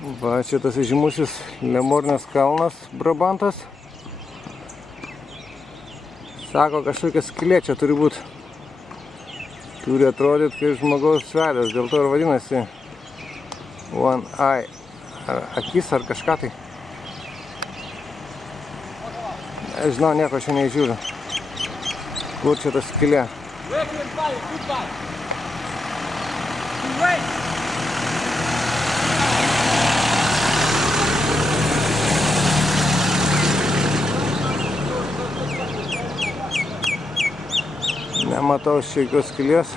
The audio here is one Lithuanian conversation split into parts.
Va, čia tas žymusis Lemornės kalnas Brabantas. Sako, kažkokia skylė čia turi būti. Turi atrodyti kaip žmogaus veidas, dėl to ir vadinasi One Eye. Ar akis ar kažką tai. Nežinau, nieko čia neįžiūriu. Kur čia ta skylė? Nematau jokios skylės.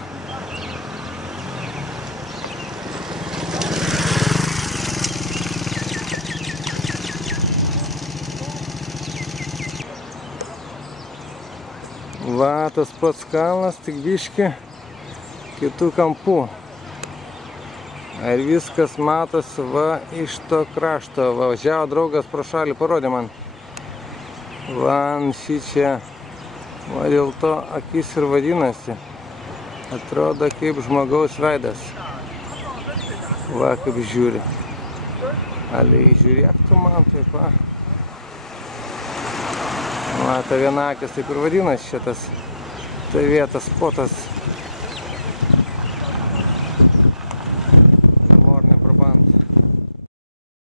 Va, tas pats kalnas, tik biškį kitų kampų. Ir viskas matosi va iš to krašto. Važiavo draugas pro šalį, parodė man. Va, šičia. Va, dėl to akis ir vadinasi. Atrodo kaip žmogaus veidas. Va, kaip žiūri. Ali, žiūrėk tu man taip, va. Va, ta viena akis taip ir vadinasi šitas. Tai vietas spotas.